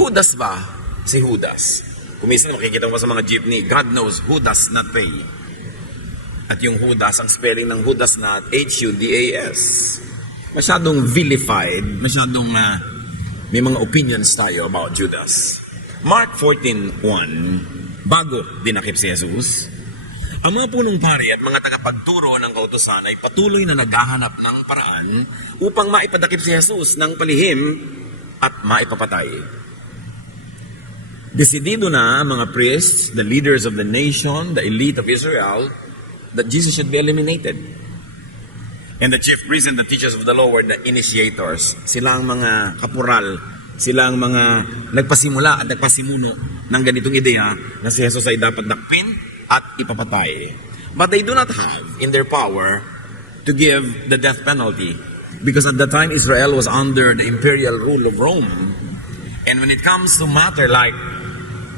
Judas ba? Si Judas. Kung minsan makikita mo sa mga jeepney, God knows who does not pay. At yung Judas, ang spelling ng Judas not, H-U-D-A-S. Masyadong vilified, masyadong may mga opinions tayo about Judas. Mark 14:1, bago dinakip si Jesus, ang mga punong pari at mga tagapagturo ng kautusan ay patuloy na naghahanap ng paraan upang maipadakip si Jesus ng palihim at maipapatay. Desidido na mga priests, the leaders of the nation, the elite of Israel, that Jesus should be eliminated. And the chief priests and the teachers of the law were the initiators. Silang mga kapural, silang mga nagpasimula at nagpasimuno ng ganitong ideya na si Jesus ay dapat dakpin at ipapatay. But they do not have in their power to give the death penalty because at the time Israel was under the imperial rule of Rome. And when it comes to matter like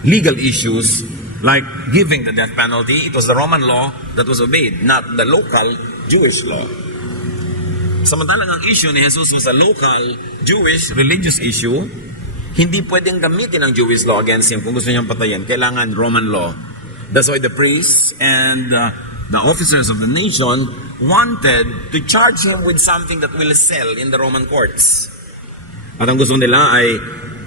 legal issues, like giving the death penalty, it was the Roman law that was obeyed, not the local Jewish law. Samantalang ang issue ni Jesus was a local Jewish religious issue, hindi pwedeng gamitin ang Jewish law against him kung gusto niyang patayin. Kailangan Roman law. That's why the priests and the officers of the nation wanted to charge him with something that will sell in the Roman courts. At ang gusto nila ay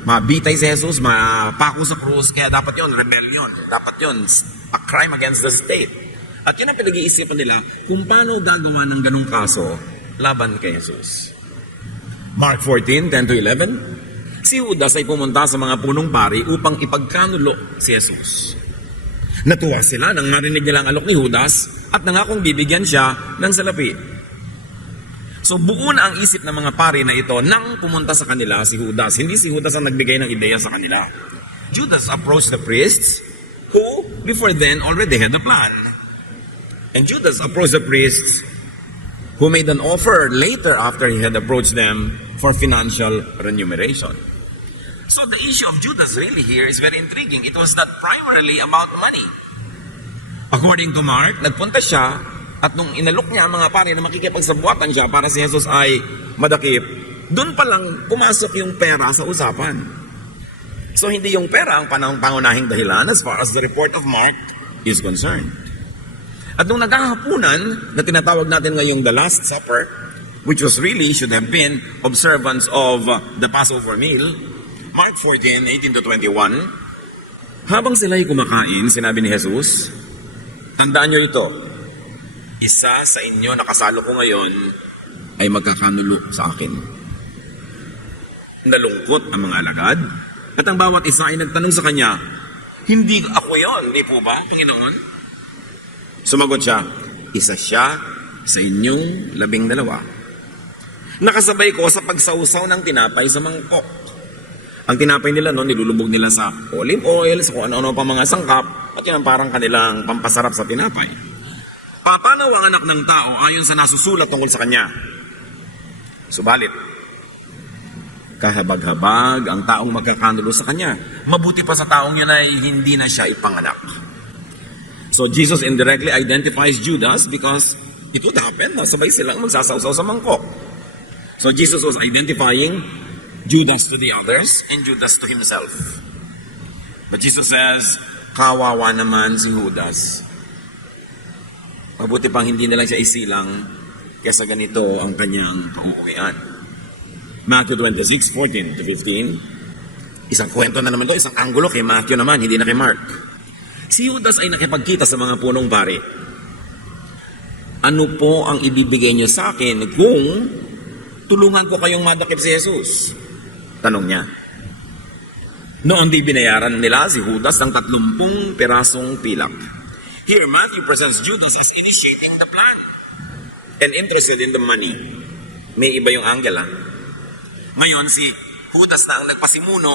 mabitay si Jesus, mapako sa krus, kaya dapat yun, rebellion. Dapat yun, a crime against the state. At yun ang pinag-iisipan nila kung paano gagawa ng ganung kaso laban kay Jesus. Mark 14:10-11, si Judas ay pumunta sa mga punong pari upang ipagkanulo si Jesus. Natuwa sila nang marinig nila ang alok ni Judas at nangakong bibigyan siya ng salapi. So buo na ang isip ng mga pari na ito nang pumunta sa kanila si Judas. Hindi si Judas ang nagbigay ng ideya sa kanila. Judas approached the priests who before then already had a plan. And Judas approached the priests who made an offer later after he had approached them for financial remuneration. So the issue of Judas really here is very intriguing. It was not primarily about money. According to Mark, nagpunta siya at nung inalok niya ang mga pari na makikipagsabuatan siya para si Jesus ay madakip, doon pa lang pumasok yung pera sa usapan. So hindi yung pera ang pangunahing dahilan as far as the report of Mark is concerned. At nung naghahapunan na tinatawag natin ngayong the Last Supper, which was really should have been observance of the Passover meal, Mark 14:18-21, habang sila'y kumakain, sinabi ni Jesus, tandaan nyo ito, isa sa inyo na kasalo ko ngayon ay magkakanulo sa akin. Nalungkot ang mga alagad, at ang bawat isa ay nagtanong sa kanya, hindi ako yon, di po ba, Panginoon? Sumagot siya, isa siya sa inyong 12. Nakasabay ko sa pagsausaw ng tinapay sa mangkok. Ang tinapay nila noon, nilulubog nila sa olive oil, sa kung ano-ano pa mga sangkap, at yun ang parang kanilang pampasarap sa tinapay. Papanaw ang anak ng tao ayon sa nasusulat tungkol sa kanya. Subalit, kahabag-habag ang taong magkakanulo sa kanya. Mabuti pa sa taong yan ay hindi na siya ipanganak. So Jesus indirectly identifies Judas because it would happen na sabay silang magsasawsaw sa mangkok. So Jesus was identifying Judas to the others and Judas to himself. But Jesus says, kawawa naman si Judas. Mabuti pang hindi na lang siya isilang kesa ganito ang kanyang pauuwian. Matthew 26:14-15. Isang kwento na naman to, isang anggulo kay Matthew naman, hindi na kay Mark. Si Judas ay nakipagkita sa mga punong pari. Ano po ang ibibigay niyo sa akin kung tulungan ko kayong madakip si Jesus? Tanong niya. Noon di binayaran nila si Judas ng 30 pirasong pilak. Here, Matthew presents Judas as initiating the plan and interested in the money. May iba yung angle, ha? Ngayon, si Judas na ang nagpasimuno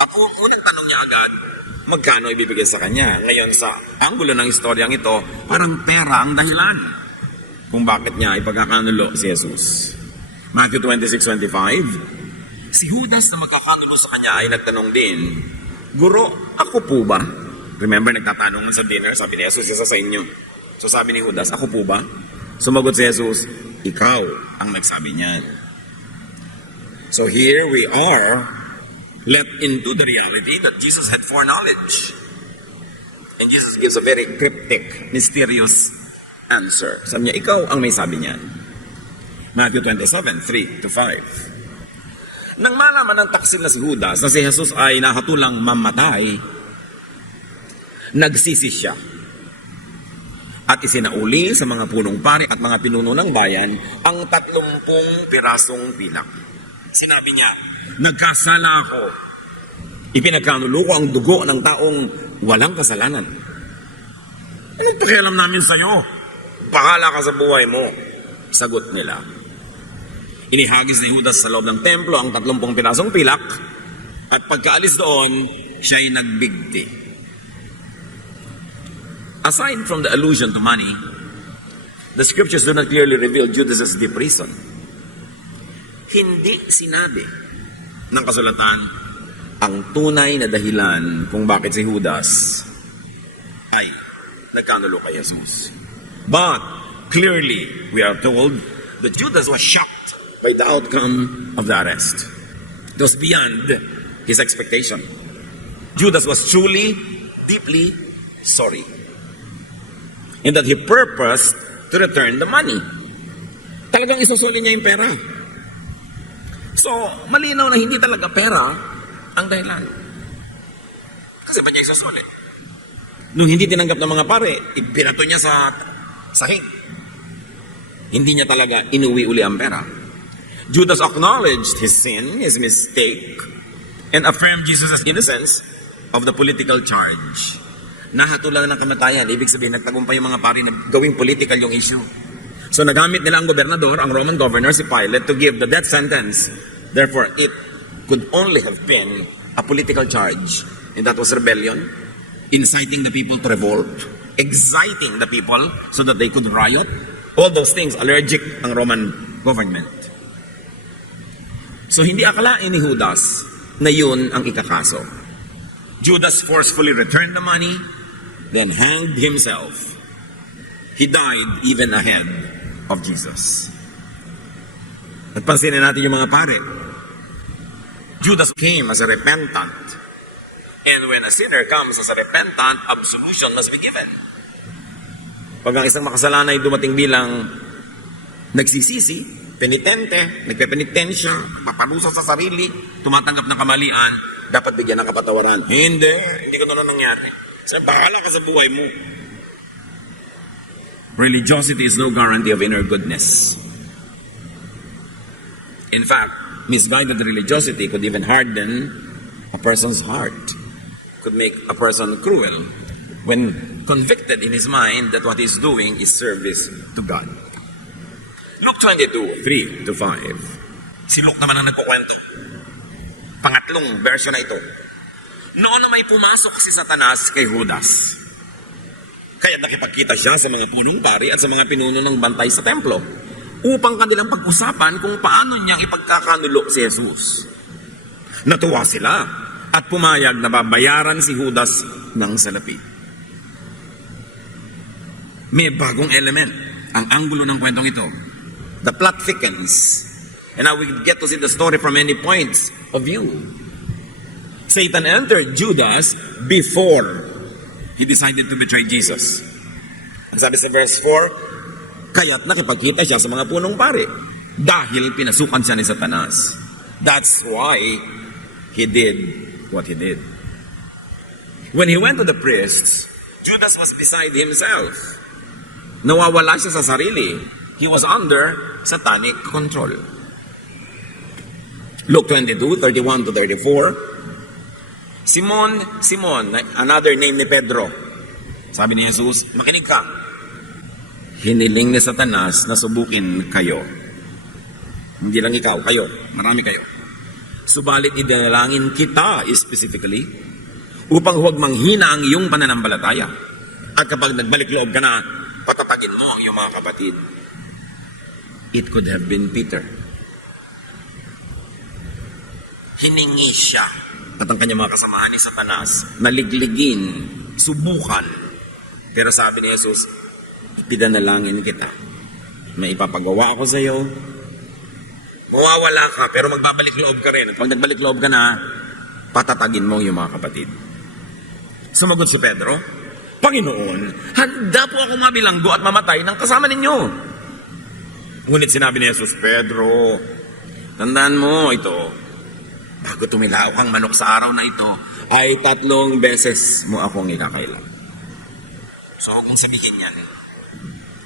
at unang tanong niya agad, magkano ibibigay sa kanya? Ngayon, sa anggulo ng istoryang ito, parang pera ang dahilan kung bakit niya ipagkakanulo si Jesus. Matthew 26:25, si Judas na magkakanulo sa kanya ay nagtanong din, Guro, ako po ba? Remember, nagtatanungan sa dinner, sabi ni Jesus, isa sa inyo. So sabi ni Judas, ako po ba? Sumagot si Jesus, ikaw ang nagsabi niyan. So here we are let into the reality that Jesus had foreknowledge. And Jesus gives a very cryptic, mysterious answer. Sabi niya, ikaw ang may sabi niyan. Matthew 27, 3-5. Nang malaman ng taksil na si Judas na si Jesus ay nahatulang mamatay, nagsisi siya. At isinauli sa mga punong pari at mga pinuno ng bayan ang 30 pirasong pilak. Sinabi niya, nagkasala ako. Ipinagkanulo ko ang dugo ng taong walang kasalanan. Anong pakialam namin sa'yo? Bahala ka sa buhay mo. Sagot nila. Inihagis ni Judas sa loob ng templo ang 30 pirasong pilak at pagkaalis doon, siya'y nagbigti. Aside from the allusion to money, the scriptures do not clearly reveal Judas's deep reason. Hindi sinabi ng kasulatan ang tunay na dahilan kung bakit si Judas ay nagkanulo kay Jesus. But clearly, we are told that Judas was shocked by the outcome of the arrest. It was beyond his expectation. Judas was truly, deeply sorry. And that he purposed to return the money. Talagang isusuli niya yung pera. So, malinaw na hindi talaga pera ang dahilan. Kasi ba niya isusuli? Nung hindi tinanggap ng mga pare, ibinato niya sa sahig. Hindi niya talaga inuwi uli ang pera. Judas acknowledged his sin, his mistake, and affirmed Jesus' innocence of the political charge. Nahatulan ng kamatayan, ibig sabihin, nagtagumpay yung mga pari na gawing political yung issue. So nagamit nila ang gobernador, ang Roman governor, si Pilate, to give the death sentence. Therefore, it could only have been a political charge. And that was rebellion, inciting the people to revolt, exciting the people so that they could riot. All those things, allergic ang Roman government. So hindi akalain ni Judas na yun ang ikakaso. Judas forcefully returned the money, then hanged himself. He died even ahead of Jesus. At pansinin natin yung mga pare. Judas came as a repentant. And when a sinner comes as a repentant, absolution must be given. Pag ang isang makasalanan ay dumating bilang nagsisisi, penitente, nagpepenitensya, paparusa sa sarili, tumatanggap ng kamalian, dapat bigyan ng kapatawaran. Hindi ko na nangyari. So, bahala ka sa buhay mo. Religiosity is no guarantee of inner goodness. In fact, misguided religiosity could even harden a person's heart, could make a person cruel when convicted in his mind that what he's doing is service to God. Luke 22, 3-5. Si Luke naman ang nagkukwento. Pangatlong version na ito. Noon na may pumasok si Satanas kay Judas. Kaya nakipagkita siya sa mga punong pari at sa mga pinuno ng bantay sa templo upang kanilang pag-usapan kung paano niyang ipagkakanulo si Jesus. Natuwa sila at pumayag na babayaran si Judas ng salapi. May bagong element ang anggulo ng kwentong ito. The plot thickens. And now we get to see the story from many points of view. Satan entered Judas before he decided to betray Jesus. Ang sabi sa verse 4, kaya't nakipagkita siya sa mga punong pari dahil pinasukan siya ni Satanas. That's why he did what he did. When he went to the priests, Judas was beside himself. Nawawala siya sa sarili. He was under satanic control. Luke 22, 31-34. Simon, another name ni Pedro. Sabi ni Jesus, makinig ka. Hiniling ni Satanas na subukin kayo. Hindi lang ikaw, kayo. Marami kayo. Subalit idinalangin kita specifically upang huwag manghina ang iyong pananampalataya. At kapag nagbalik loob ka na, patatagin mo ang iyong mga kapatid. It could have been Peter. Hiningi siya at ang kanyang mga kasamahan ni Satanas naligligin, subukan. Pero sabi ni Jesus, ipinanalangin kita. May ipapagawa ako sa iyo. Mawawala ka, pero magbabalik loob ka rin. At pag nagbalik loob ka na, patatagin mo yung mga kapatid. Sumagot si Pedro, Panginoon, handa po ako mabilanggo at mamatay ng kasama ninyo. Ngunit sinabi ni Jesus, Pedro, tandaan mo ito, bago tumilaw kang manok sa araw na ito, ay 3 beses mo akong ikakailan. So huwag mong sabihin yan,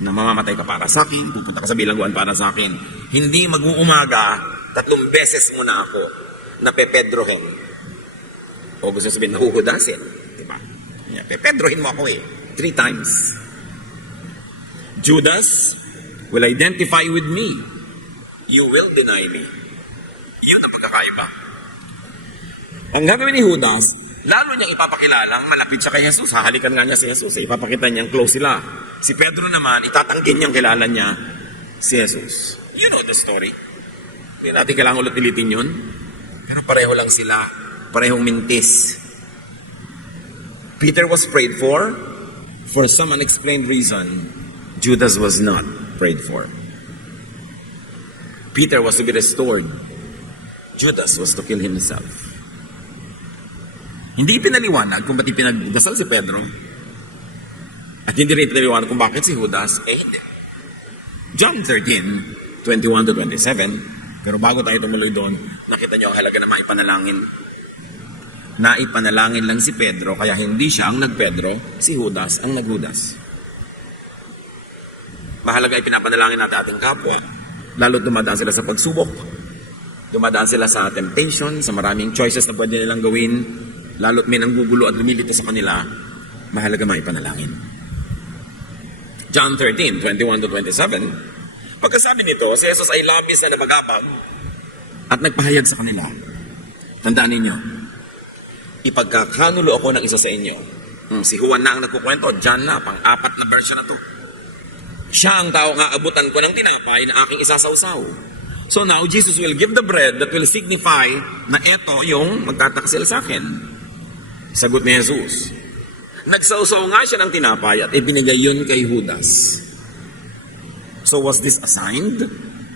na mamamatay ka para sa akin, pupunta ka sa bilangguan para sa akin. Hindi mag-uumaga, 3 beses mo na ako na pepedrohin. O gusto sabihin, nahuhudasin. Diba? Yeah, pepedrohin mo ako 3 times. Judas will identify with me. You will deny me. Yun ang pagkakaiba. Ang gagawin ni Judas, lalo niyang ipapakilalang malapit siya kay Jesus. Hahalikan nga niya si Jesus. Ipapakita niyang close sila. Si Pedro naman, itatangkin niyang kilala niya si Jesus. You know the story. Hindi natin kailangan ulit ilitin yun. Pero pareho lang sila. Parehong mintis. Peter was prayed for some unexplained reason, Judas was not prayed for. Peter was to be restored. Judas was to kill himself. Hindi pinaliwanag kung ba't pinagdasal si Pedro. At hindi rin pinaliwanag kung bakit si Judas, hindi. John 13, 21 to 27. Pero bago tayo tumuloy doon, nakita niyo ang halaga na maipanalangin. Naipanalangin lang si Pedro, kaya hindi siya ang nag-Pedro, si Judas ang nag-Judas. Mahalaga ipinapanalangin natin ating kapwa. Lalo dumadaan sila sa pagsubok. Dumadaan sila sa temptation, sa maraming choices na pwede nilang gawin. Lalo't may nanggugulo at lumilito sa kanila, mahalaga maipanalangin. John 13, 21 to 27. Pagkasabi nito, si Jesus ay labis na nabagabag at nagpahayag sa kanila. Tandaan ninyo, ipagkakanulo ako ng isa sa inyo. Si Juan na ang nagkukwento, John na, pang-4 na version na to. Siya ang tao nga abutan ko ng tinapay na aking isasawsaw. So now, Jesus will give the bread that will signify na ito yung magtataksil sa akin. Sagot ni Jesus. Nagsawsaw nga siya ng tinapay at ibinigay yun kay Judas. So was this assigned?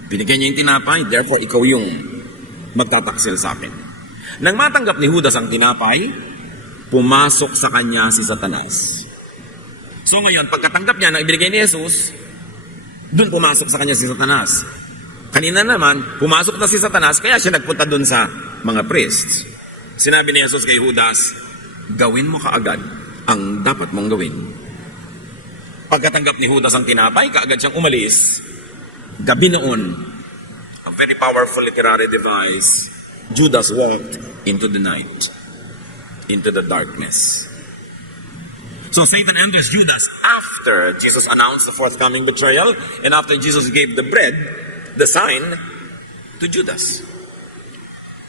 Binigay niya yung tinapay, therefore ikaw yung magtataksil sa akin. Nang matanggap ni Judas ang tinapay, pumasok sa kanya si Satanas. So ngayon, pagkatanggap niya na ibinigay ni Jesus, dun pumasok sa kanya si Satanas. Kanina naman, pumasok na si Satanas, kaya siya nagpunta dun sa mga priests. Sinabi ni Jesus kay Judas, gawin mo kaagad ang dapat mong gawin. Pagkatanggap ni Judas ang tinapay, kaagad siyang umalis. Gabi noon, a very powerful literary device, Judas walked into the night, into the darkness. So Satan enters Judas after Jesus announced the forthcoming betrayal and after Jesus gave the bread, the sign, to Judas.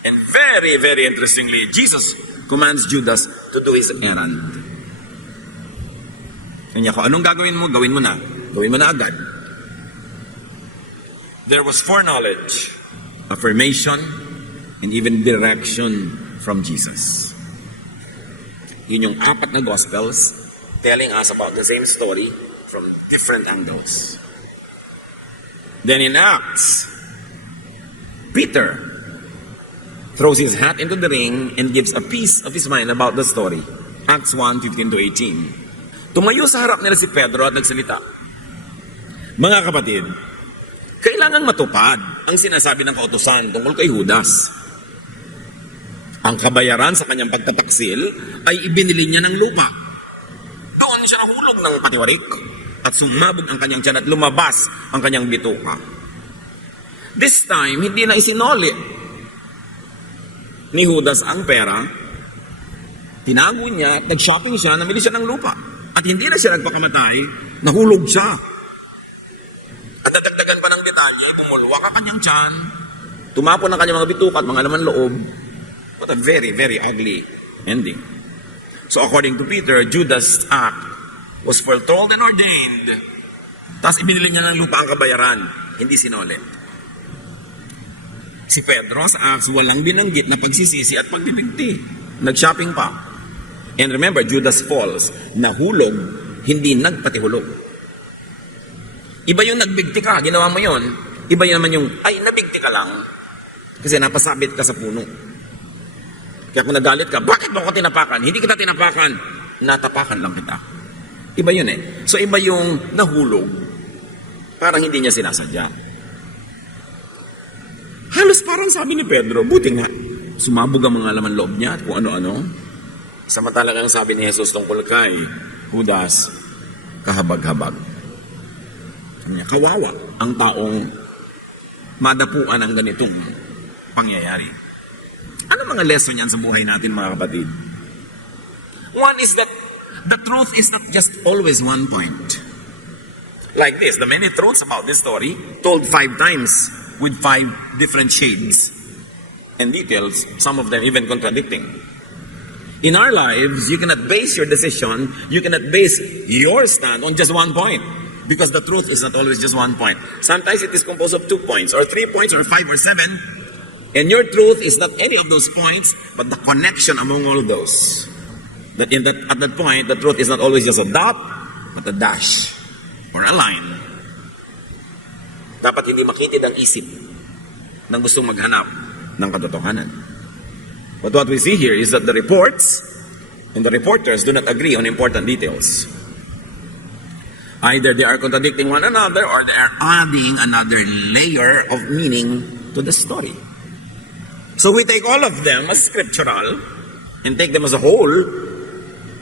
And very, very interestingly, Jesus commands Judas to do his errand. Kanya ko, anong gagawin mo? Gawin mo na. Gawin mo na agad. There was foreknowledge, affirmation, and even direction from Jesus. Yun yung 4 na Gospels telling us about the same story from different angles. Then in Acts, Peter throws his hat into the ring and gives a piece of his mind about the story. Acts 1, 15 to 18. Tumayo sa harap nila si Pedro at nagsalita. Mga kapatid, kailangan matupad ang sinasabi ng kautusan tungkol kay Judas. Ang kabayaran sa kanyang pagtataksil ay ibinili niya ng lupa. Doon siya nahulog ng patiwarik at sumabog ang kanyang tiyan at lumabas ang kanyang bituka. This time, hindi na isinoli ni Judas ang pera, tinago niya at nag-shopping siya, namili siya ng lupa. At hindi na siya nagpakamatay, nahulog siya. At nadagdagan pa ng detalye, bumulwak ang kanyang tiyan, tumapon ang kanyang mga bituka at mga laman loob. What a very, very ugly ending. So according to Peter, Judas' act was foretold and ordained. Tapos ibinili niya ng lupa ang kabayaran, hindi sinoli. Si Pedro sa Acts walang binanggit na pagsisisi at pagbibigti. Nag-shopping pa. And remember, Judas falls. Nahulog, hindi nagpatihulog. Iba yung nagbigti ka, ginawa mo yon. Iba yun naman yung, ay, nabigti ka lang. Kasi napasabit ka sa puno. Kaya kung nagalit ka, bakit mo ako tinapakan? Hindi kita tinapakan. Natapakan lang kita. Iba yun eh. So iba yung nahulog. Parang hindi niya sinasadya. Halos parang sabi ni Pedro, buti nga, sumabog ang mga laman loob niya at kung ano-ano. Samantalang ang sabi ni Jesus tungkol kay Judas, kahabag-habag. Sabi niya, kawawa ang taong madapuan ang ganitong pangyayari. Ano mga lesson yan sa buhay natin, mga kapatid? One is that the truth is not just always one point. Like this, the many truths about this story, told 5 times with 5 different shades and details, some of them even contradicting. In our lives, you cannot base your decision, you cannot base your stand on just one point. Because the truth is not always just one point. Sometimes it is composed of 2 points, or 3 points, or 5 or 7. And your truth is not any of those points, but the connection among all those. At that point, the truth is not always just a dot, but a dash, or a line. Dapat hindi makitid ang isip ng gustong maghanap ng katotohanan. But what we see here is that the reports and the reporters do not agree on important details. Either they are contradicting one another or they are adding another layer of meaning to the story. So we take all of them as scriptural and take them as a whole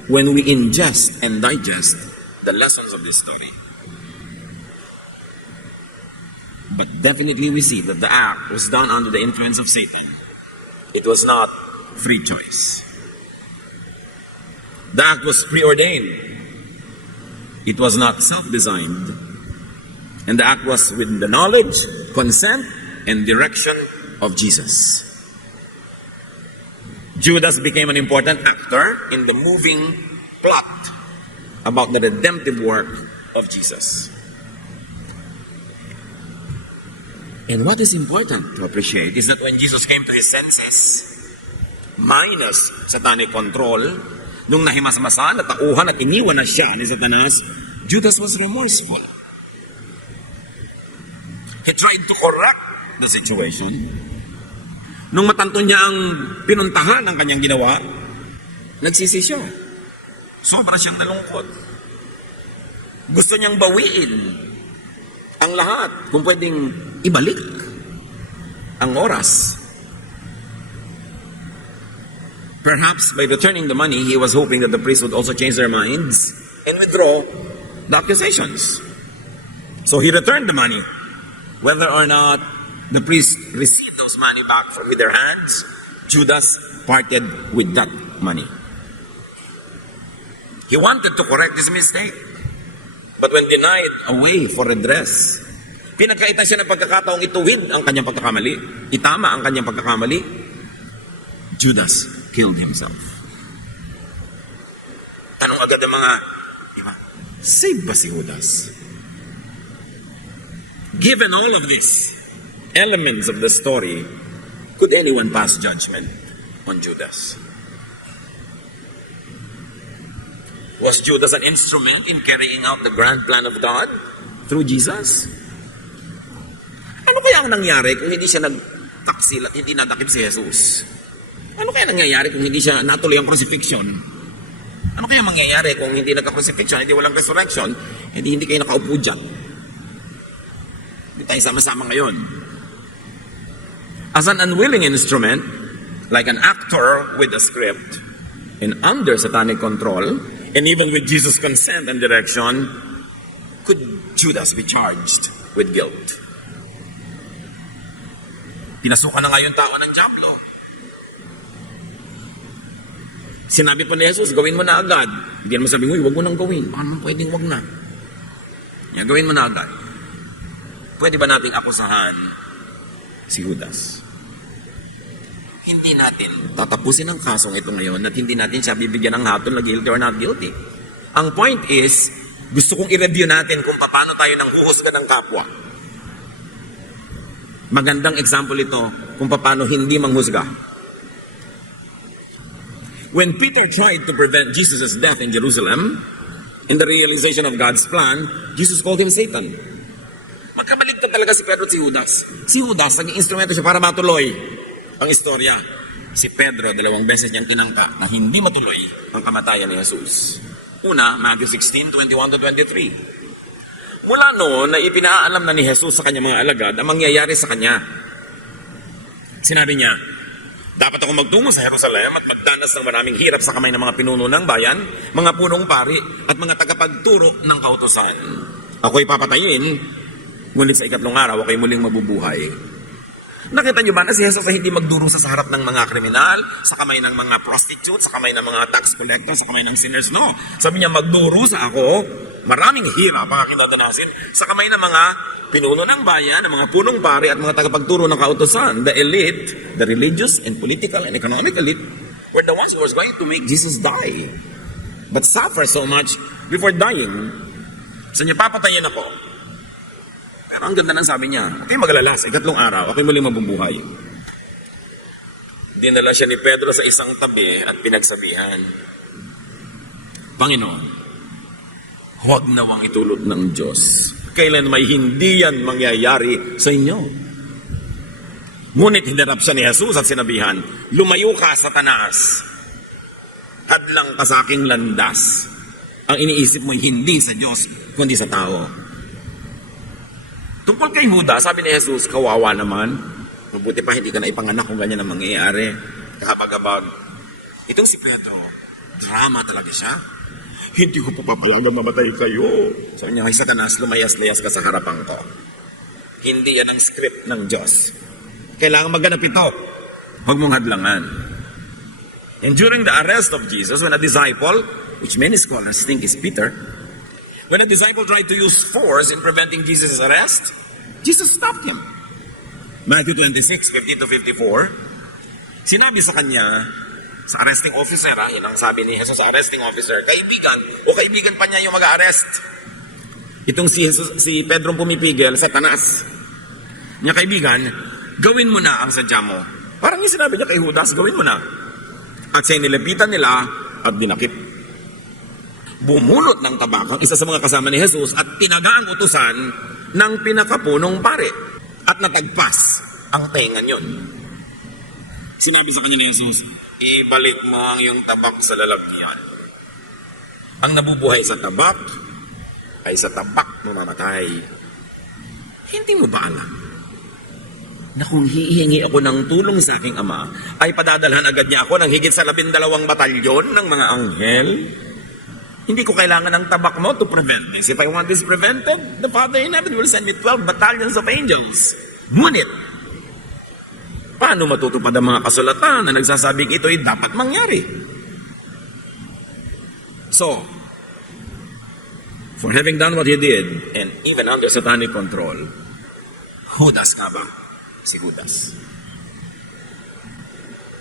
when we ingest and digest the lessons of this story. But definitely we see that the act was done under the influence of Satan. It was not free choice. The act was preordained. It was not self-designed. And the act was with the knowledge, consent, and direction of Jesus. Judas became an important actor in the moving plot about the redemptive work of Jesus. And what is important to appreciate is that when Jesus came to his senses, minus satanic control, nung nahimasmasa, natauhan at iniwan na siya ni Satanas, Judas was remorseful. He tried to correct the situation. Nung matanto niya ang pinuntahan ng kanyang ginawa, nagsisi siya. Sobra siyang nalungkot. Gusto niyang bawiin ang lahat, kung pwedeng ibalik ang oras. Perhaps by returning the money, he was hoping that the priest would also change their minds and withdraw the accusations. So he returned the money. Whether or not the priest received those money back with their hands, Judas parted with that money. He wanted to correct his mistake. But when denied a way for redress, pinagkaitan siya ng pagkakataong ituwid ang kanyang pagkakamali, itama ang kanyang pagkakamali, Judas killed himself. Tanong agad ang mga, di ba, save ba si Judas? Given all of these elements of the story, could anyone pass judgment on Judas? Was Judas an instrument in carrying out the grand plan of God through Jesus? Ano kaya ang nangyari kung hindi siya nagtaksil at hindi nadakip si Jesus? Ano kaya nangyayari kung hindi siya natuloy ang crucifixion? Ano kaya mangyayari kung hindi nagka-crucifixion, hindi walang resurrection, hindi kayo nakaupo dyan? Hindi tayo sama-sama ngayon. As an unwilling instrument, like an actor with a script, and under satanic control, and even with Jesus' consent and direction, could Judas be charged with guilt? Pinasukan na nga yung tao ng dyablo. Sinabi pa ni Jesus, gawin mo na agad. Hindi naman sabi, huwag mo nang gawin. Paano pwedeng wag na? Yan, gawin mo na agad. Pwede ba nating akusahan si Judas? Hindi natin tatapusin ang kasong ito ngayon at hindi natin siya bibigyan ng hatol na guilty or not guilty. Ang point is, gusto kong i-review natin kung paano tayo nang huhusga ng kapwa. Magandang example ito kung paano hindi manghusga. When Peter tried to prevent Jesus' death in Jerusalem, in the realization of God's plan, Jesus called him Satan. Magkabaligtad talaga si Pedro at si Judas. Si Judas, naging instrumento siya para matuloy ang istorya. Si Pedro, 2 beses niyang tinangka na hindi matuloy ang kamatayan ni Jesus. Una, Matthew 16, 21 to 23. Mula noon na ipinaalam na ni Jesus sa kanyang mga alagad ang mangyayari sa kanya. Sinabi niya, dapat ako magtungo sa Jerusalem at magdanas ng maraming hirap sa kamay ng mga pinuno ng bayan, mga punong pari at mga tagapagturo ng kautusan. Ako'y papatayin, ngunit sa 3 araw ako'y muling mabubuhay. Nakita niyo ba na si Jesus ay hindi magdurusa sa harap ng mga kriminal, sa kamay ng mga prostitutes, sa kamay ng mga tax collectors, sa kamay ng sinners? No. Sabi niya, magdurusa ako, maraming hirap ang aking dadanasin, sa kamay ng mga pinuno ng bayan, ng mga punong pari at mga tagapagturo ng kautusan. The elite, the religious and political and economic elite, were the ones who was going to make Jesus die. But suffer so much before dying. So niya, papatayin ako. Pero ang ganda ng sabi niya, okay, mag-alala, sa 3 araw, ako'y muling mabubuhay. Dinala siya ni Pedro sa isang tabi at pinagsabihan, Panginoon, huwag nawang itulot ng Diyos. Kailan may hindi yan mangyayari sa inyo. Ngunit hinarap siya ni Jesus at sinabihan, lumayo ka, Satanas. Hadlang ka sa aking landas. Ang iniisip mo hindi sa Diyos, kundi sa tao. Tungkol kay Judas, sabi ni Jesus, kawawa naman. Mabuti pa hindi ka na ipanganak kung ganyan ang mangyayari. Kahabag-habag. Itong si Pedro, drama talaga siya. Hindi ko papapalagang mamatay kayo. Sabi niya, ay Satanas, lumayas-layas ka sa harapan ko. Hindi yan ang script ng Diyos. Kailangan magganap ito. Huwag mong hadlangan. And during the arrest of Jesus, when a disciple, which many scholars think is Peter, when a disciple tried to use force in preventing Jesus' arrest, Jesus stopped him. Matthew 26, 50 to 54, sinabi sa kanya, sa arresting officer, yun ang sabi ni Jesus sa arresting officer, kaibigan pa niya yung mag-arrest. Itong si Pedro pumipigil, Satanas. Niya, kaibigan, gawin mo na ang sadya mo. Parang yung sinabi niya kay Judas, gawin mo na. At siya nilapitan nila at dinakip. Bumulot ng tabak ang isa sa mga kasama ni Jesus at tinaga ang utusan ng pinakapunong pare at natagpas ang tenga niyon. Sinabi sa kanya ni Jesus, ibalik mo ang iyong tabak sa lalagyan. Ang nabubuhay sa tabak ay sa tabak mamamatay. Hindi mo ba alam na kung hihingi ako ng tulong sa aking ama, ay padadalhan agad niya ako ng higit sa 12 batalyon ng mga anghel? Hindi ko kailangan ng tabak mo to prevent this. If I want this prevented, the Father in heaven will send me 12 battalions of angels. Ngunit, paano matutupad ang mga kasulatan na nagsasabing ito ay dapat mangyari? So, for having done what he did, and even under satanic control, Judas nga ba? Si Judas.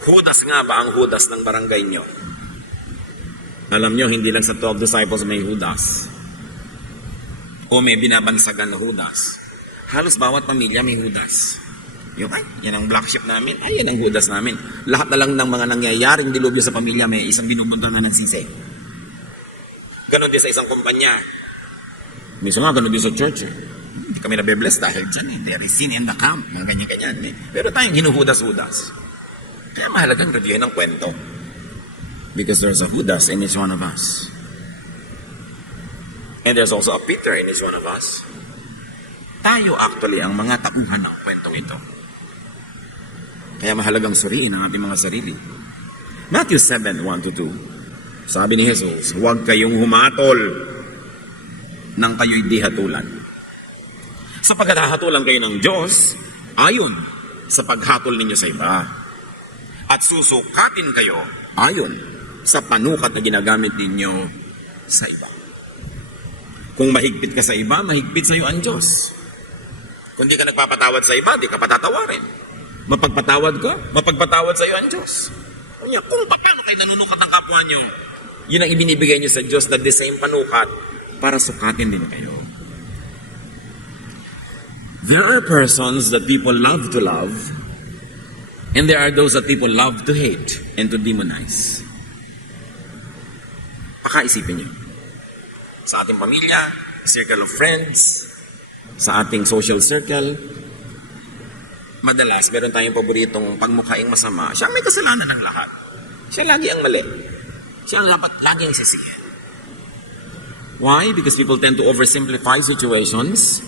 Judas nga ba ang Judas ng barangay nyo? Alam nyo, hindi lang sa 12 disciples may Judas. O may binabansagan na Judas. Halos bawat pamilya may Judas. Yung, ay, yan ang black sheep namin. Ay, yan ang Judas namin. Lahat na lang ng mga nangyayaring dilubyo sa pamilya may isang binubunta na nagsisi. Ganon din sa isang kumpanya. Minsan nga, ganon din sa church. Hindi kami nabe-bless dahil dyan. There is sin in the camp. Mga ganyan-ganyan. Pero tayong hinuhudas-hudas. Kaya mahalagang reviewin ang kwento. Because there's a Judas in each one of us. And there's also a Peter in each one of us. Tayo actually ang mga tauhan ng kwentong ito. Kaya mahalagang suriin ang ating mga sarili. Matthew 7, 1-2. Sabi ni Jesus, huwag kayong humatol nang kayo'y di hatulan. Sapagkat hahatulan kayo ng Diyos, ayon sa paghatol ninyo sa iba. At susukatin kayo, ayon sa panukat na ginagamit ninyo sa iba. Kung mahigpit ka sa iba, mahigpit sa iyo ang Diyos. Kung di ka nagpapatawad sa iba, di ka patatawarin. Mapagpatawad ka, mapagpatawad sa iyo ang Diyos. Kung paano kayo nanunukat ng kapwa nyo, yun ang ibinibigay nyo sa Diyos na the same panukat para sukatin din kayo. There are persons that people love to love, and there are those that people love to hate and to demonize. Pakaisipin niyo. Sa ating pamilya, circle of friends, sa ating social circle, madalas, meron tayong paboritong pagmukhaing masama. Siya ang may kasalanan ng lahat. Siya lagi ang mali. Siya ang dapat lagi ang sisi. Why? Because people tend to oversimplify situations.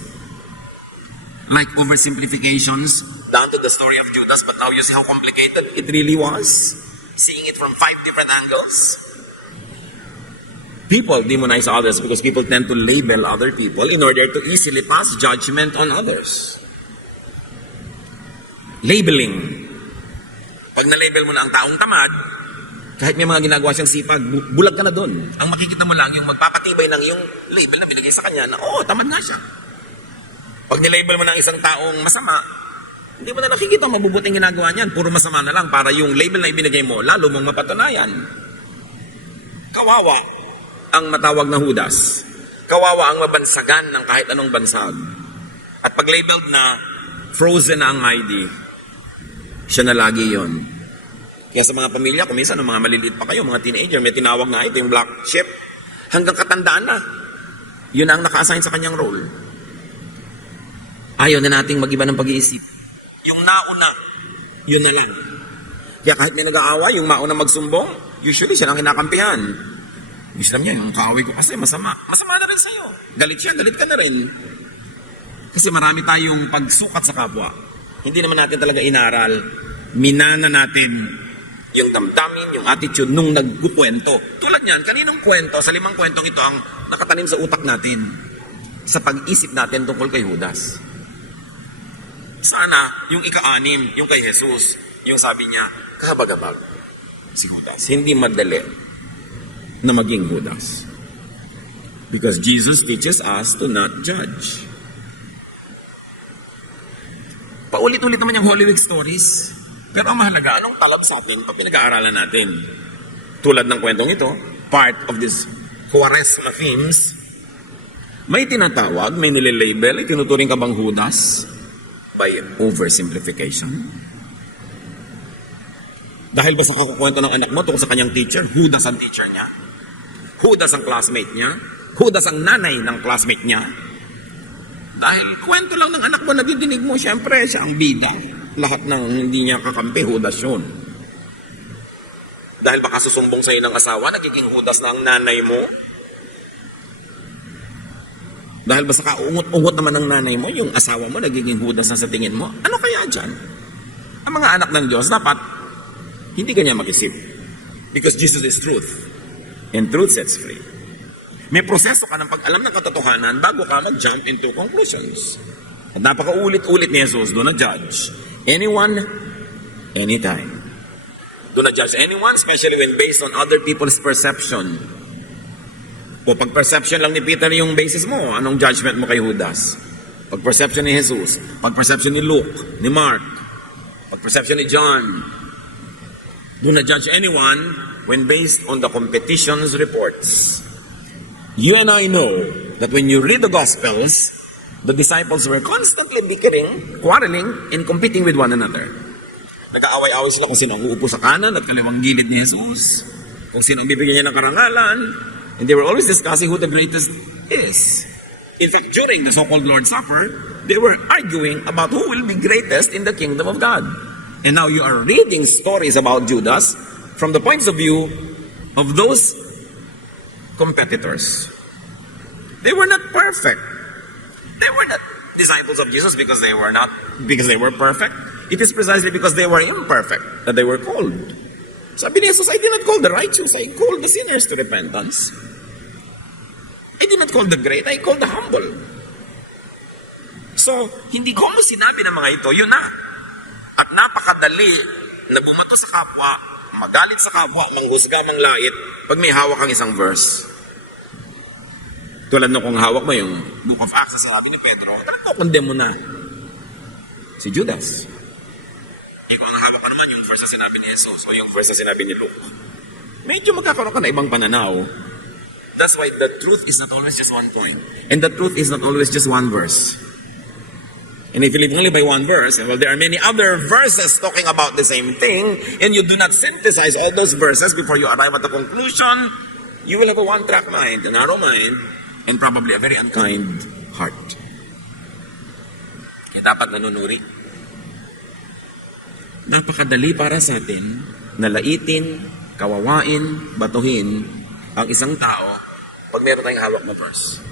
Like oversimplifications down to the story of Judas, but now you see how complicated it really was. Seeing it from 5 different angles. People demonize others because people tend to label other people in order to easily pass judgment on others. Labeling. Pag na-label mo na ang taong tamad, kahit may mga ginagawa siyang sipag, bulag ka na doon. Ang makikita mo lang yung magpapatibay ng yung label na binigay sa kanya na, tamad nga siya. Pag nilabel mo ng isang taong masama, hindi mo na nakikita ang mabubuting ginagawa niyan. Puro masama na lang para yung label na ibinigay mo, lalo mong mapatunayan. Kawawa ang matawag na Judas. Kawawa ang mabansagan ng kahit anong bansag. At pag labeled na, frozen na ang ID, siya na lagi yon. Kaya sa mga pamilya, kung minsan, mga maliliit pa kayo, mga teenager, may tinawag na ito, yung black sheep, hanggang katandaan na. Yun ang naka-assign sa kanyang role. Ayaw na nating mag-iba ng pag-iisip. Yung nauna, yun na lang. Kaya kahit may nag-aawa, yung mauna magsumbong, usually siya lang kinakampihan. Gusto niya, yung kaaway ko kasi masama. Masama na rin sa'yo. Galit siya, galit ka na rin. Kasi marami tayong pagsukat sa kapwa. Hindi naman natin talaga inaral. Minana natin yung damdamin, yung attitude nung nagkukwento. Tulad niyan, kaninong kwento, sa 5 kwentong ito ang nakatanim sa utak natin. Sa pag-isip natin tungkol kay Judas. Sana, yung ika-6, yung kay Jesus, yung sabi niya, kahabag-habag si Judas. Hindi madali na maging Judas. Because Jesus teaches us to not judge. Paulit-ulit naman yung Holy Week stories. Pero ang mahalaga, anong talab sa atin pag pinag-aaralan natin? Tulad ng kwentong ito, part of this Quaresma themes, may tinatawag, may nililabel, itinuturing ka bang Judas? By oversimplification. Dahil ba sa kakukwento ng anak mo tungkol sa kanyang teacher, Judas ang teacher niya? Judas ang classmate niya? Judas ang nanay ng classmate niya? Dahil kwento lang ng anak mo, nabidinig mo, syempre, siya ang bida. Lahat ng hindi niya kakampi, Judas yun. Dahil baka susumbong sa'yo ng asawa, nagiging Judas na ang nanay mo. Dahil basta kaungot-ungot naman ng nanay mo, yung asawa mo, nagiging Judas na sa tingin mo. Ano kaya dyan? Ang mga anak ng Diyos, dapat hindi kanya mag-isip. Because Jesus is truth. And truth sets free. May proseso ka ng pag-alam ng katotohanan bago ka mag-jump into conclusions. At napaka-ulit-ulit ni Jesus, do not judge anyone, anytime. Do not judge anyone, especially when based on other people's perception. O pag perception lang ni Peter yung basis mo, anong judgment mo kay Judas? Pag perception ni Jesus, pag perception ni Luke, ni Mark, pag perception ni John. Do not judge anyone when based on the competition's reports. You and I know that when you read the Gospels, the disciples were constantly bickering, quarreling, and competing with one another. Nag-aaway-away sila kung sino ang uupo sa kanan at kaliwang gilid ni Jesus, kung sino ang bibigyan niya ng karangalan, and they were always discussing who the greatest is. In fact, during the so-called Lord's Supper, they were arguing about who will be greatest in the kingdom of God. And now you are reading stories about Judas from the points of view of those competitors. They were not perfect. They were not disciples of Jesus because they were perfect. It is precisely because they were imperfect that they were called. Sabi ni Jesus, I did not call the righteous, I called the sinners to repentance. I did not call the great, I called the humble. So, hindi ko mo sinabi ng mga ito, yun na. At napakadali na bumato sa kapwa, magalit sa kapwa, manghusga, manglait, pag may hawak kang isang verse. Tulad nung kung hawak mo yung Book of Acts na sinabi ni Pedro, condemn mo na si Judas. Kung ang hawak ko naman yung verse na sinabi ni Jesus o yung verse na sinabi ni Luke, medyo magkakaroon ka na ibang pananaw. That's why the truth is not always just one point. And the truth is not always just one verse. And if you live only by one verse, well, there are many other verses talking about the same thing, and you do not synthesize all those verses before you arrive at the conclusion, you will have a one-track mind, a narrow mind, and probably a very unkind heart. Kaya dapat nanunuri. Napakadali para sa atin na laitin, kawawain, batuhin ang isang tao pag meron tayong hawak na verse.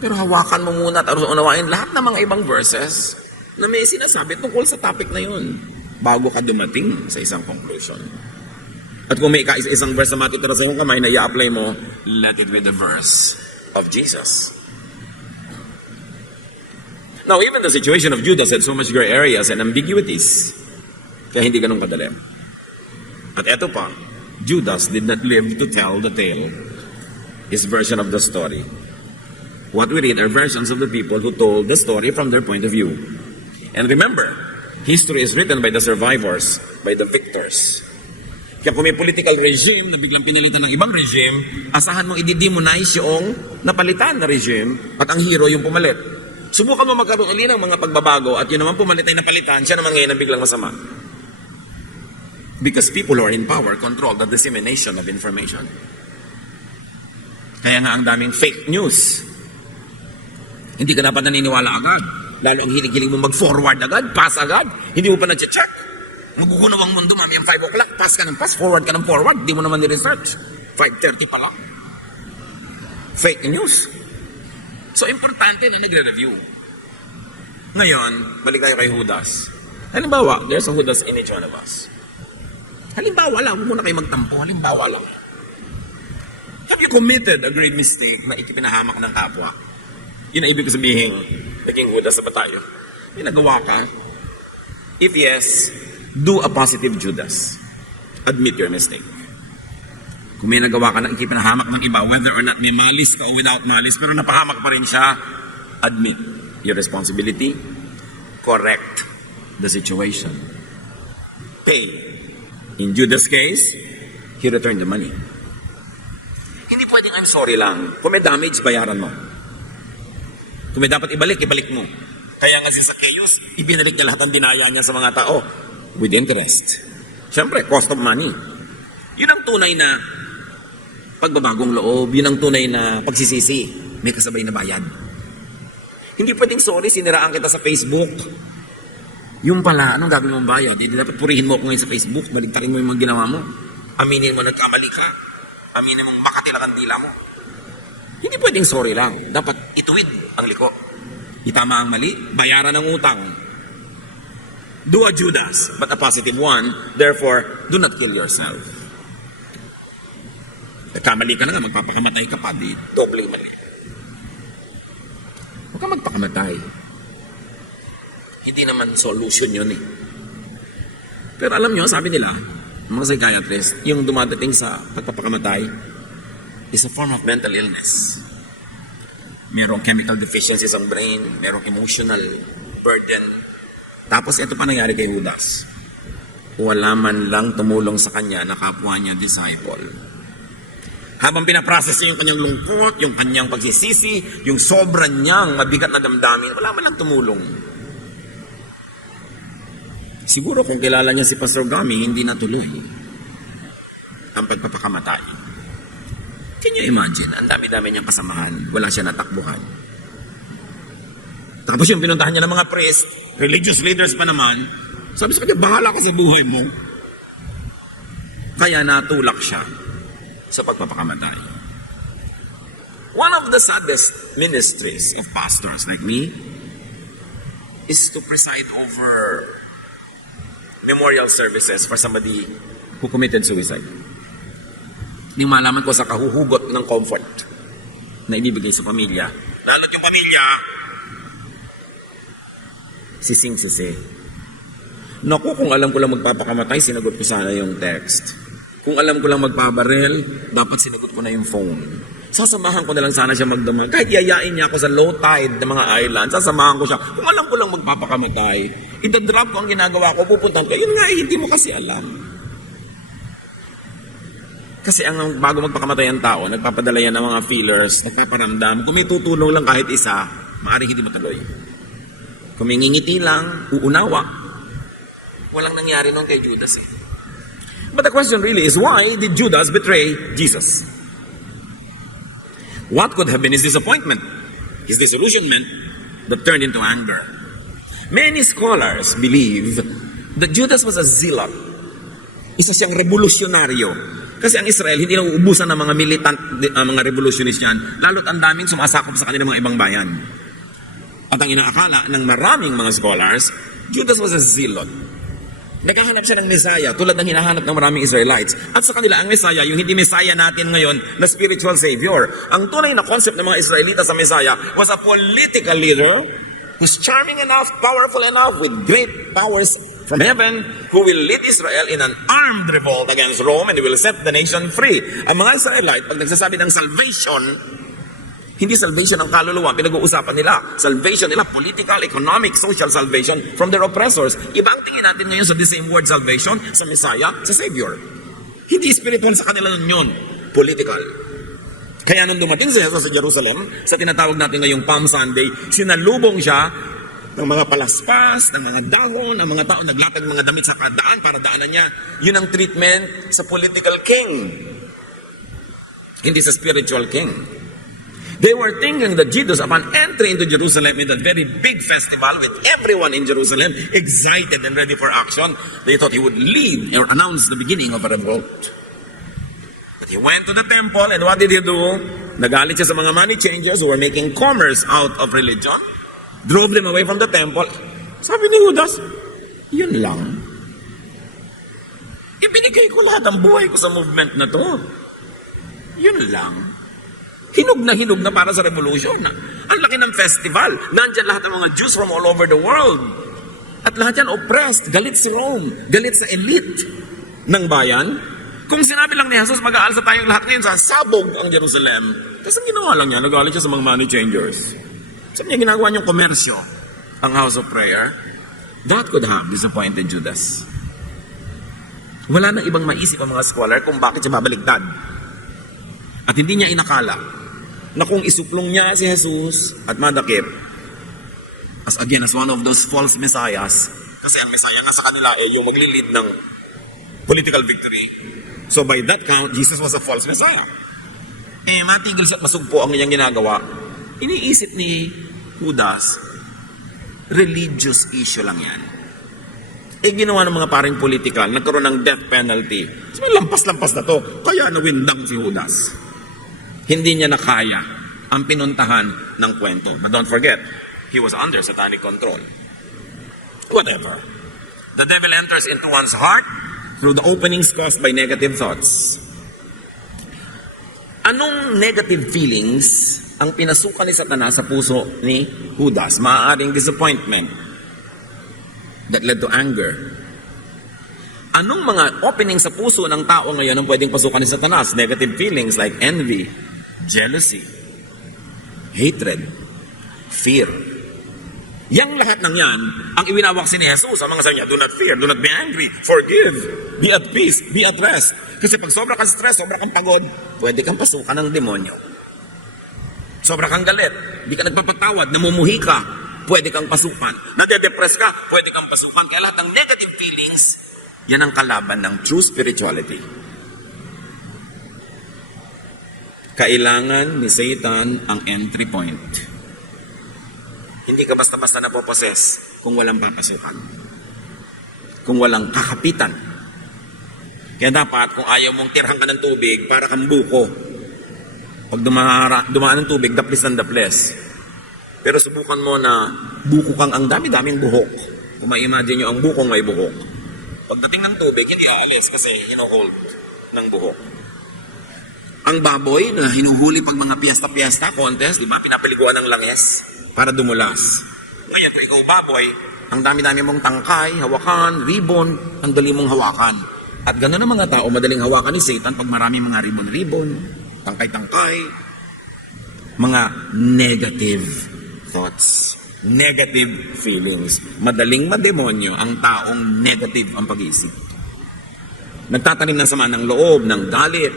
Pero hawakan mo muna at unawain lahat ng mga ibang verses na may sinasabi tungkol sa topic na yun bago ka dumating sa isang conclusion. At kung may isang verse na matitira sa iyong kamay na i-apply mo, let it be the verse of Jesus. Now, even the situation of Judas had so much gray areas and ambiguities. Kaya hindi ganun kadali. At eto pa, Judas did not live to tell the tale, his version of the story. What we read are versions of the people who told the story from their point of view. And remember, history is written by the survivors, by the victors. Kaya kung may political regime na biglang pinalitan ng ibang regime, asahan mong i-demonize yung napalitan na regime at ang hero yung pumalit. Subukan mo magkaroon ulit ng mga pagbabago at yun naman pumalit ay napalitan, siya naman ngayon ang biglang masama. Because people who are in power control the dissemination of information. Kaya nga ang daming fake news. Hindi ka dapat naniniwala agad. Lalo ang hilig-hilig mo mag-forward agad, pass agad. Hindi mo pa na-check. Magugunaw ang mundo, mami, ang 5 o'clock, pass ka ng pass, forward ka ng forward. Hindi mo naman ni-research. 5:30 pa lang. Fake news. So, importante na nagre-review. Ngayon, balik tayo kay Judas. Halimbawa, there's a Judas in each one of us. Halimbawa lang, huwag muna kayo magtampo. Halimbawa lang. Have you committed a great mistake na ikipinahamak ng kapwa? Yun ang ibig sabihin, naging Judas sa tayo. May nagawa ka? If yes, do a positive Judas. Admit your mistake. Kung may nagawa ka na ikipinahamak ng iba, whether or not may malis ka o without malis, pero napahamak pa rin siya, admit your responsibility, correct the situation. Pay. In Judas' case, he returned the money. Hindi pwedeng I'm sorry lang. Kung may damage, bayaran mo. Kung may dapat ibalik, ibalik mo. Kaya nga si Zacchaeus, ibinalik niya lahat ng dinaya niya sa mga tao with interest. Siyempre, cost of money. Yun ang tunay na pagbabagong loob. Yun ang tunay na pagsisisi. May kasabay na bayad. Hindi pwedeng sorry, siniraan kita sa Facebook. Yung pala, anong gagawin mong bayad? Hindi dapat purihin mo ako ngayon sa Facebook. Baligtarin mo yung mga ginawa mo. Aminin mo nagkamali ka. Aminin mong makatila ang dila mo. Hindi pwedeng sorry lang. Dapat ituwid ang liko. Itama ang mali, bayaran ang utang. Do a Judas, but a positive one. Therefore, do not kill yourself. Nagkamali ka na nga, magpapakamatay ka pa, di doble mali. Huwag ka magpakamatay. Hindi naman solution yun eh. Pero alam nyo, sabi nila, mga psychiatrist, yung dumadating sa pagpapakamatay, is a form of mental illness. Merong chemical deficiencies ang brain, merong emotional burden. Tapos ito pa nangyari kay Judas. Wala man lang tumulong sa kanya na kapwa niya disciple. Habang pinaprocess niya yung kanyang lungkot, yung kanyang pagsisisi, yung sobrang niyang mabigat na damdamin, wala man lang tumulong. Siguro kung kilala niya si Pastor Gami, hindi natuloy ang pagpapakamatay. Can you imagine? Ang dami-dami niyang kasamahan. Wala siya natakbuhan. Tapos yung pinuntahan niya ng mga priest, religious leaders pa naman, sabi sa kanya, bahala ka sa buhay mo. Kaya natulak siya sa pagpapakamatay. One of the saddest ministries of pastors like me is to preside over memorial services for somebody who committed suicide. Hindi malaman ko sa kahuhugot ng comfort na ibibigay sa pamilya. Lalo't yung pamilya, sising-sisi. Naku, kung alam ko lang magpapakamatay, sinagot ko sana yung text. Kung alam ko lang magpabarel, dapat sinagot ko na yung phone. Sasamahan ko na lang sana siya magdamag. Kahit yayain niya ako sa low tide ng mga island, sasamahan ko siya. Kung alam ko lang magpapakamatay, idadrop ko ang ginagawa ko, pupuntahan ko. Yun nga, hindi mo kasi alam. Kasi ang bago magpakamatay ang tao, nagpapadala yan ng mga feelers, nagpaparamdam. Kung may tutulong lang kahit isa, maaaring hindi matuloy. Kung may ngingiti lang, uunawa. Walang nangyari nung kay Judas eh. But the question really is, why did Judas betray Jesus? What could have been his disappointment, his disillusionment that turned into anger? Many scholars believe that Judas was a zealot. Isa siyang revolusyonaryo. Kasi ang Israel, hindi na uubusan ng mga militant, mga revolutionist yan, lalo't ang daming sumasakop sa kanilang mga ibang bayan. At ang inaakala ng maraming mga scholars, Judas was a zealot. Naghahanap siya ng Messiah, tulad ng hinahanap ng maraming Israelites. At sa kanila, ang Messiah, yung hindi Messiah natin ngayon na spiritual savior. Ang tunay na concept ng mga Israelita sa Messiah was a political leader who's charming enough, powerful enough, with great powers from heaven, who will lead Israel in an armed revolt against Rome and he will set the nation free. Ang mga Israelite, pag nagsasabi ng salvation, hindi salvation ng kaluluwa, pinag-uusapan nila. Salvation nila, political, economic, social salvation from their oppressors. Iba ang tingin natin ngayon sa the same word salvation, sa Messiah, sa Savior. Hindi spiritual sa kanila nun yun, political. Kaya nung dumating si Jesus sa Jerusalem, sa tinatawag natin ngayong Palm Sunday, sinalubong siya ng mga palaspas, ng mga dahon, ng mga tao naglatag mga damit sa daan para daanan niya. Yun ang treatment sa political king. Hindi sa spiritual king. They were thinking that Jesus, upon entering into Jerusalem in that very big festival with everyone in Jerusalem excited and ready for action, they thought he would lead or announce the beginning of a revolt. But he went to the temple and what did he do? Nagalit siya sa mga money changers who were making commerce out of religion. Drove them away from the temple. Sabi ni Judas, yun lang. Ibinigay ko lahat ng buhay ko sa movement na to. Yun lang. Hinog na para sa revolution. Ang laki ng festival. Nandyan lahat ng mga Jews from all over the world. At lahat yan oppressed. Galit si Rome. Galit sa elite ng bayan. Kung sinabi lang ni Jesus, mag-aalsa tayong lahat ngayon, sasabog ang Jerusalem. Kasi ang ginawa lang niya, nagalit siya sa mga money changers. Sabi niya, ginagawa niyong komersyo ang house of prayer. That could have disappointed Judas. Wala nang ibang maisip ang mga scholar kung bakit siya babaligtad. At hindi niya inakala na kung isuplong niya si Jesus at madakip, as one of those false messiahs, kasi ang messiah nga sa kanila yung maglilid ng political victory. So by that count, Jesus was a false messiah. Matigil sa masugpo ang iyang ginagawa. Iniisip ni Judas, religious issue lang yan. Ginawa ng mga paring political, nagkaroon ng death penalty. Sabi, lampas-lampas na to. Kaya nawindang si Judas. Hindi niya nakaya ang pinuntahan ng kwento. But don't forget, he was under satanic control. Whatever. The devil enters into one's heart through the openings caused by negative thoughts. Anong negative feelings ang pinasukan ni Satanas sa puso ni Judas? Maaaring disappointment that led to anger. Anong mga opening sa puso ng tao ngayon ang pwedeng pasukan ni Satanas? Negative feelings like envy, jealousy, hatred, fear. Yang lahat ng yan, ang iwinawak si Jesus, ang mga sabi niya, do not fear, do not be angry, forgive, be at peace, be at rest. Kasi pag sobra kang stress, sobra kang pagod, pwede kang pasukan ng demonyo. Sobra kang galit, di ka nagpapatawad, namumuhi ka, pwede kang pasukan. Nade-depress ka, pwede kang pasukan. Kaya lahat ng negative feelings, yan ang kalaban ng true spirituality. Kailangan ni Satan ang entry point. Hindi ka basta-basta napoposes kung walang papasukan. Kung walang kakapitan. Kaya dapat, kung ayaw mong tirhan ka ng tubig, para kang buko. Pag dumaan ng tubig, daplis ng daplis. Pero subukan mo na buko kang ang dami-daming buhok. Kung ma-imagine nyo ang bukong may buhok. Pagdating ng tubig, hindi aalis kasi hino-hold ng buhok. Ang baboy na hinuhuli pag mga piyesta-piyesta, contest, di ba? Pinapaliguan ng langis para dumulas. Ngayon, kung ikaw baboy, ang dami-dami mong tangkay, hawakan, ribbon, ang dali mong hawakan. At gano'n ang mga tao, madaling hawakan ni Satan pag marami mga ribbon-ribbon, tangkay-tangkay, mga negative thoughts, negative feelings. Madaling mademonyo ang taong negative ang pag-iisip. Nagtatanim ng sama ng loob, ng galit,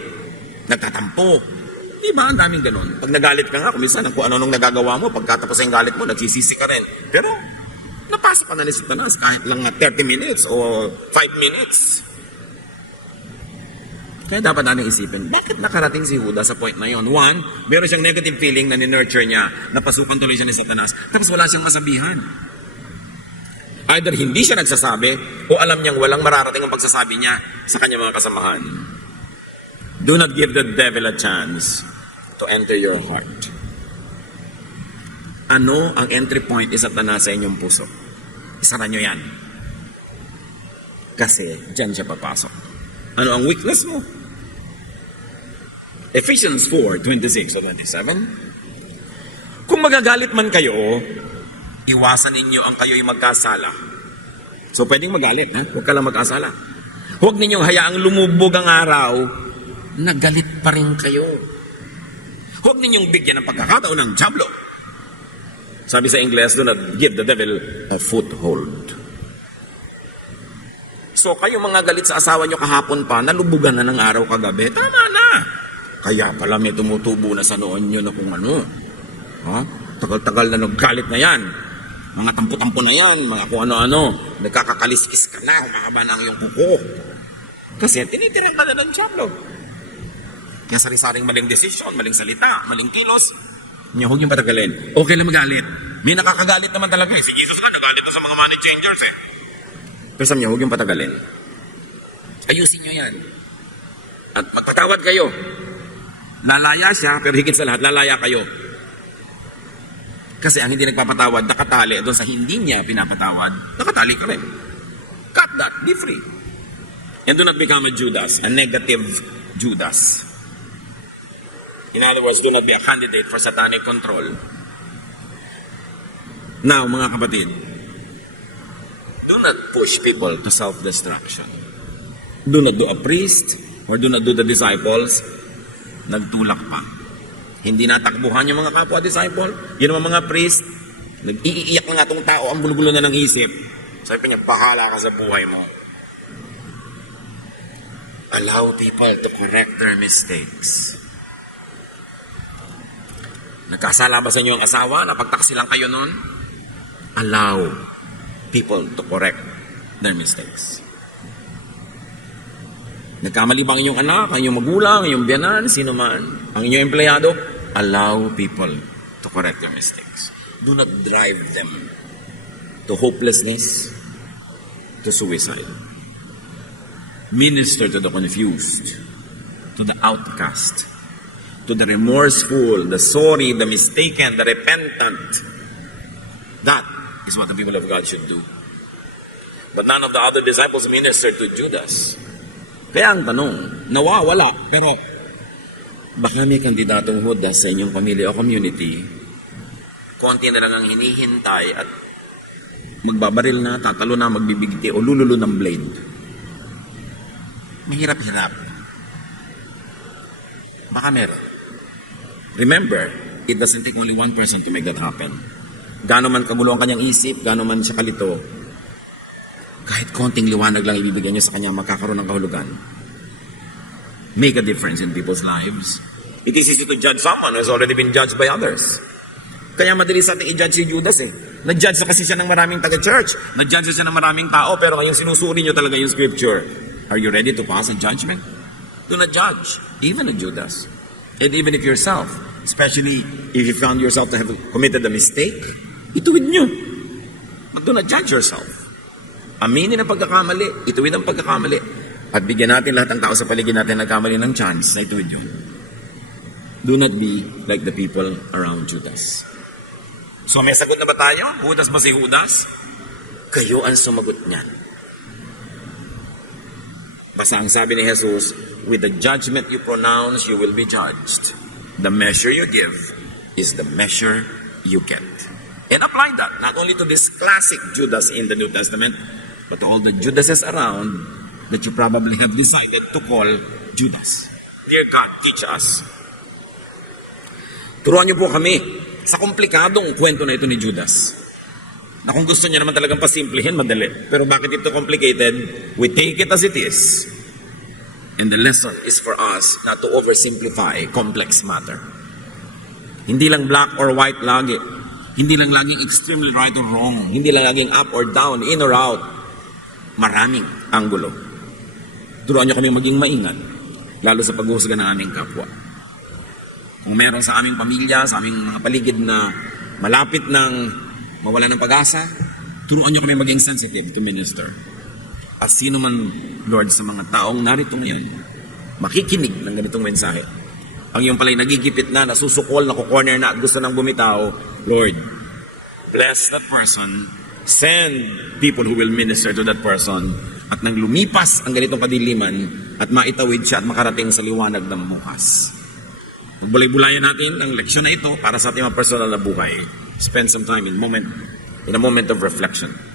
nagtatampo. Di ba? Ang daming ganun. Pag nagalit ka nga, kuminsan, kung ano nung nagagawa mo, pagkatapos yung galit mo, nagsisisi ka rin. Pero, napasok ka na ni Satanas kahit lang 30 minutes o 5 minutes. Kaya dapat natin isipin, bakit nakarating si Judas sa point na yon? One, meron siyang negative feeling na ni-nurture niya, napasukan tuloy siya ni Satanas, tapos wala siyang masabihan. Either hindi siya nagsasabi o alam niyang walang mararating ang pagsasabi niya sa kanyang mga kasamahan. Do not give the devil a chance to enter your heart. Ano ang entry point ni Satanas sa inyong puso? Isara nyo yan. Kasi dyan siya papasok. Ano ang weakness mo? Ephesians 4:26 o 27. Kung magagalit man kayo, iwasan ninyo ang kayo'y magkasala. So pwedeng magalit, ha? Huwag ka lang magkasala. Huwag ninyong hayaang lumubog ang araw, nagalit pa rin kayo. Huwag ninyong bigyan ng pagkakataon ng diablo. Sabi sa Ingles, do not give the devil a foothold. So kayo mga galit sa asawa nyo kahapon pa, nalubugan na ng araw kagabi, tama na. Kaya pala may tumutubo na sa noon nyo na kung ano. Ha? Tagal-tagal na naggalit na yan. Mga tampo-tampo na yan, mga kung ano-ano. Nagkakakaliskis ka na, humahaba na ang iyong kuko. Kasi tinitirang ka na ng diablo. Kaya sari-saring maling desisyon, maling salita, maling kilos, niyo, huwag yung patagalin. Okay lang magalit. May nakakagalit naman talaga. Si Jesus nga, nagalit na sa mga money changers eh. Pero sa inyo, huwag yung patagalin. Ayusin nyo yan. At magpatawad kayo. Lalaya siya, pero higit sa lahat, lalaya kayo. Kasi ang hindi nagpapatawad, nakatali. Doon sa hindi niya pinapatawad, nakatali ka rin. Cut that, be free. And do not become a Judas, a negative Judas. In other words, do not be a candidate for satanic control. Now, mga kapatid, do not push people to self-destruction. Do not do a priest or do not do the disciples. Nagtulak pa. Hindi natakbuhan yung mga kapwa-disciple. Yun ang mga priest. Nag-iiyak na nga itong tao, ang gulo-gulo na ng isip. Sabi niya, bahala ka sa buhay mo. Allow people to correct their mistakes. Nagkasala ba sa inyo ang asawa? Napagtaksi lang kayo nun? Allow people to correct their mistakes. Nagkamali ba ang inyong anak, ang inyong magulang, ang inyong biyanan, sino man, ang inyong empleyado? Allow people to correct their mistakes. Do not drive them to hopelessness, to suicide. Minister to the confused, to the outcast, to the remorseful, the sorry, the mistaken, the repentant. That is what the people of God should do. But none of the other disciples ministered to Judas. Kaya ang tanong, nawawala, pero baka may kandidatong Judas sa inyong pamilya o community, konti na lang ang hinihintay at magbabaril na, tatalo na, magbibigti o lululo ng blade. Mahirap-hirap. Baka meron. Remember, it doesn't take only one person to make that happen. Gaano man kagulo ang kanyang isip, gaano man siya kalito, kahit konting liwanag lang ibibigay niyo sa kanya, magkakaroon ng kahulugan. Make a difference in people's lives. It is easy to judge someone who has already been judged by others. Kaya madali sa ating i-judge si Judas eh. Na-judge na kasi siya ng maraming taga-church. Na-judge siya ng maraming tao, pero ngayon sinusuri niyo talaga yung scripture. Are you ready to pass a judgment? Do not judge, even a Judas. And even if yourself, especially if you found yourself to have committed a mistake, ituwid niyo. But do not judge yourself. Aminin ang pagkakamali, ituwid ang pagkakamali, at bigyan natin lahat ng tao sa paligid natin nagkamali ng chance na ituwid yun. Do not be like the people around Judas. So may sagot na ba tayo? Judas ba si Judas? Kayo ang sumagot niyan. Basta ang sabi ni Jesus, with the judgment you pronounce, you will be judged. The measure you give is the measure you get. And apply that, not only to this classic Judas in the New Testament, but to all the Judases around that you probably have decided to call Judas. Dear God, teach us. Turuan niyo po kami sa komplikadong kwento na ito ni Judas. Na kung gusto niya naman talagang pasimplihin, madali. Pero bakit ito complicated? We take it as it is. And the lesson is for us not to oversimplify complex matter. Hindi lang black or white lagi. Hindi lang laging extremely right or wrong. Hindi lang laging up or down, in or out. Maraming anggulo. Turuan niyo kami maging maingat, lalo sa paghuhusga ng aming kapwa. Kung meron sa aming pamilya, sa aming mga paligid na malapit ng mawala ng pag-asa, Turuan nyo kami maging sensitive to minister. At sino man, Lord, sa mga taong narito ngayon, makikinig ng ganitong mensahe. Ang yung pala'y nagigipit na, nasusukol, nakukorner na, at gusto nang bumitaw, Lord, bless that person, send people who will minister to that person, at nang lumipas ang ganitong kadiliman, at maitawid siya at makarating sa liwanag ng bukas. Magbulay-bulayan natin ang leksyon na ito para sa ating mga personal na buhay. Spend some time in a moment of reflection.